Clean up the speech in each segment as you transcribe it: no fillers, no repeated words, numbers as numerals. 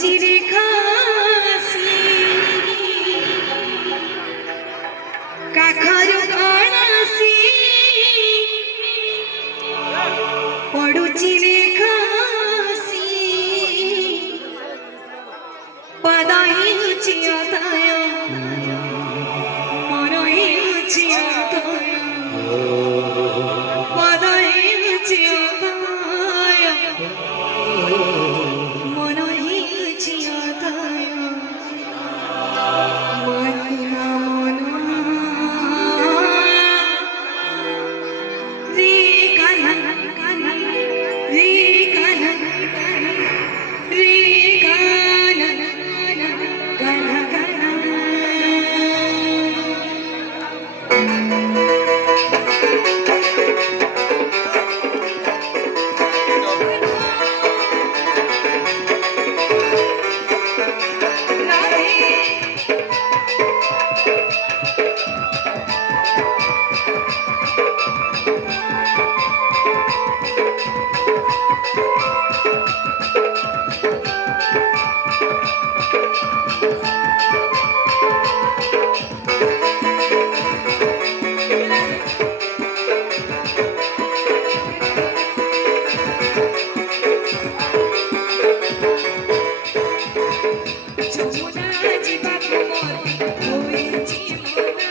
ପଡ଼ୁଚିରେ ଖାସି କାଖରୁ କୌଣସି ପଡ଼ୁଚିରେ ଖାସି ପଦ ହେଉଛି ଅଦୟ ମନ ହେଉଛି ଅଦୟ ପଦ ହେଉଛି ଅଦୟ ମନ ହେଉଛି ଅଦୟ ମନିନା ମନ ରେ କାନା କାନା ରେ କାନା ରେ କାନା କାନା କାନା ଯମୁନା ଯିବାକୁ ମୋତେ ହୋଇଛି ମନା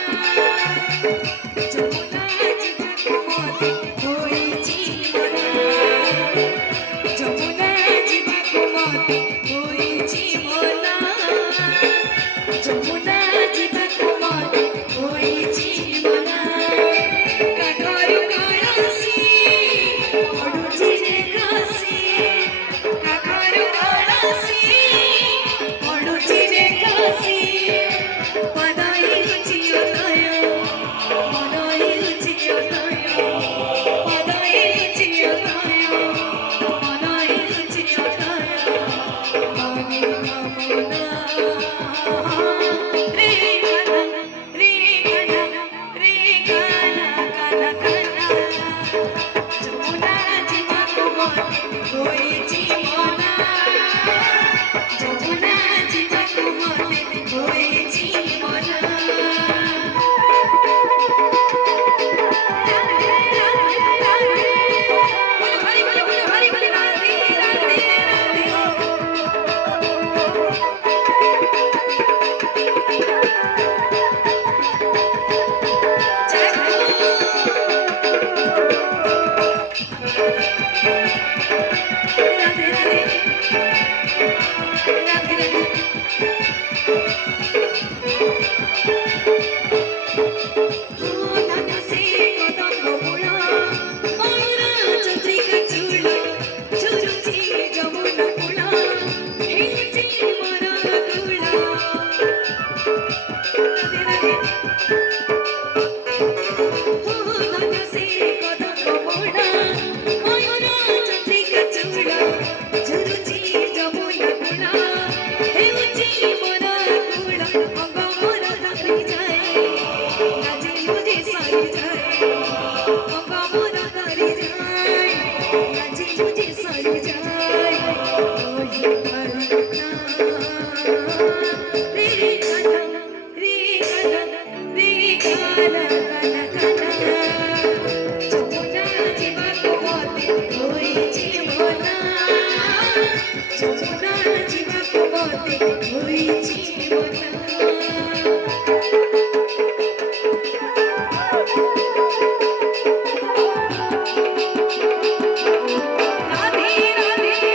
ଯମୁନା ଯିବାକୁ ମୋତେ ହୋଇଛି ମନା ଯମୁନା ଯିବାକୁ ମୋତେ ହୋଇଛି ମନା ଯମୁନା ଯିବାକୁ ମୋତେ ହୋଇଛି ମନା କାଖରୁ କୌଣସି ପଡ଼ୁଚିରେ ଖାସି କାଖରୁ କୌଣସି ପଡ଼ୁଚିରେ ଖାସି ପଦ ହେଉଛି ଅଦୟ ମନ ହେଉଛି ଅଦୟ ପଦ ହେଉଛି ଅଦୟ ମନ ହେଉଛି ଅଦୟ ମନିନା ମନ ରେ କାନା ରେ କାନା ରେ କାନା କାନା କାନା ଯମୁନା ଯିବାକୁ ମୋତେ ହୋଇଛି ମନା ଯମୁନା ଯିବାକୁ ମୋତେ ହୋଇଛି ମନା ହରି ବୋଲ ହରି ବୋଲ ରାଧେ ରାଧେ ରାଧେ ରାଧେ ରାଧେ ରାଧେ ରାଧେ ଧନ ସେ କଦମ୍ବ ମୂଳ ମୟୁର ଚନ୍ଦ୍ରିକା ଚୂଳ ଝୁରୁଛି ଯମୁନା କୂଳ ହେଉଛି ମୋର କୂଳ ରାଧେ ରାଧେ ଧନ ସେ କଦମ୍ବ ମୂଳ ମୟୁର ଚନ୍ଦ୍ରିକା ଚୂଳ ଝୁରୁଛି ଯମୁନା କୂଳ ହେଉଛି ମୋର କୂଳ ଅଙ୍ଗ ମୋର ଧରି ଯାଏ ନାଚି ନୁଚି ସରି ଯାଏ ଅଙ୍ଗ ମୋର ଧରି ଯାଏ ନାଚି ନୁଚି ସରି ଯାଏ ଓହି କାନା ରେ କାନା ରେ କାନା ରେ କାନା କାନା କାନା ଯମୁନା ଯିବାକୁ ମୋତେ ହୋଇଛି ମନା ଯମୁନା ଯିବାକୁ ମୋତେ ହୋଇଛି ମନା ରାଧେ ରାଧେ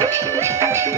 लाडकी